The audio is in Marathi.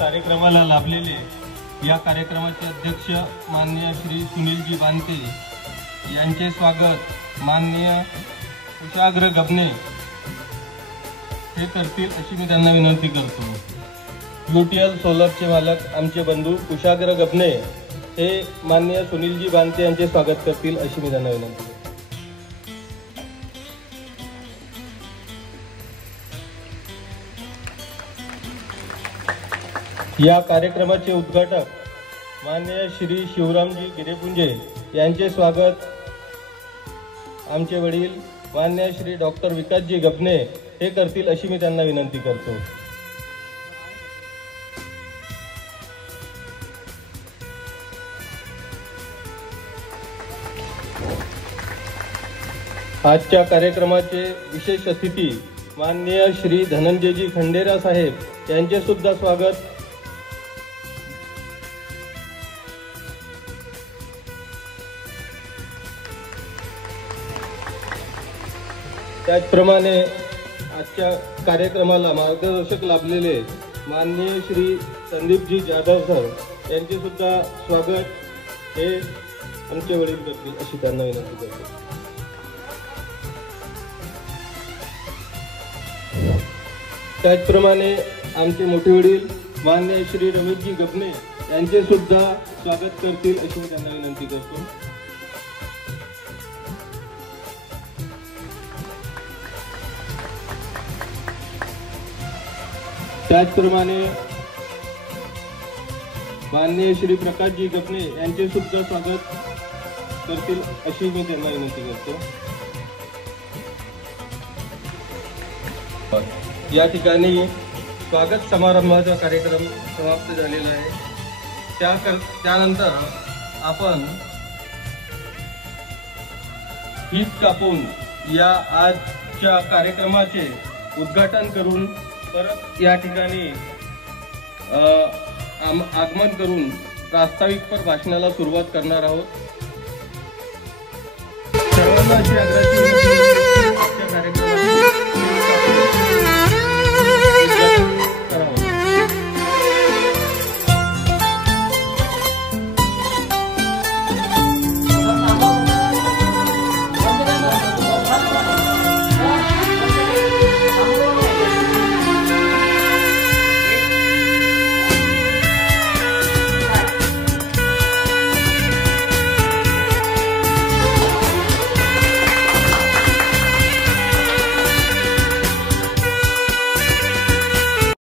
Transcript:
कार्यक्रमाला लाभलेले या कार्यक्रमाचे अध्यक्ष माननीय श्री सुनीलजी बांते यांचे स्वागत माननीय कुशाग्र गबने हे करतील अशी मी त्यांना विनंती करतो। यूटीएल सोलरचे मालक आमचे बंधू कुशाग्र गबने हे माननीय सुनीलजी बांते यांचे स्वागत करतील अशी मी त्यांना विनंती करतो। या कार्यक्रमाचे उद्घाटक माननीय श्री शिवरामजी गिरेपुंजे यांचे स्वागत आमचे वडील माननीय श्री डॉक्टर विकासजी गबने हे करतील अशी मी त्यांना विनंती करतो। आजच्या कार्यक्रमाचे विशेष अतिथी माननीय श्री धनंजयजी खंडेरा साहेब यांचे सुद्धा स्वागत। त्याचप्रमाणे आजच्या कार्यक्रमाला मार्गदर्शक लाभलेले माननीय श्री संदीपजी जाधव सर यांचे सुद्धा स्वागत हे आमचे वडील करतील अशी त्यांना विनंती करतो। त्याचप्रमाणे आमचे मोठे वडील माननीय श्री रमेशजी गबने यांचे सुद्धा स्वागत करतील अशी त्यांना विनंती करतो। त्याचप्रमाणे माननीय श्री प्रकाशजी गबने यांचे सुद्धा स्वागत करतील अशी मी त्यांना विनंती करतो। या ठिकाणी स्वागत समारंभाचा कार्यक्रम समाप्त झालेला आहे। त्यानंतर आपण हीत कापून या आजच्या कार्यक्रमाचे उद्घाटन करून परत या ठिकाणी आगमन करून प्रास्ताविक भाषणाला सुरुवात करणार आहोत। सर्वांना अशी आग्रहाची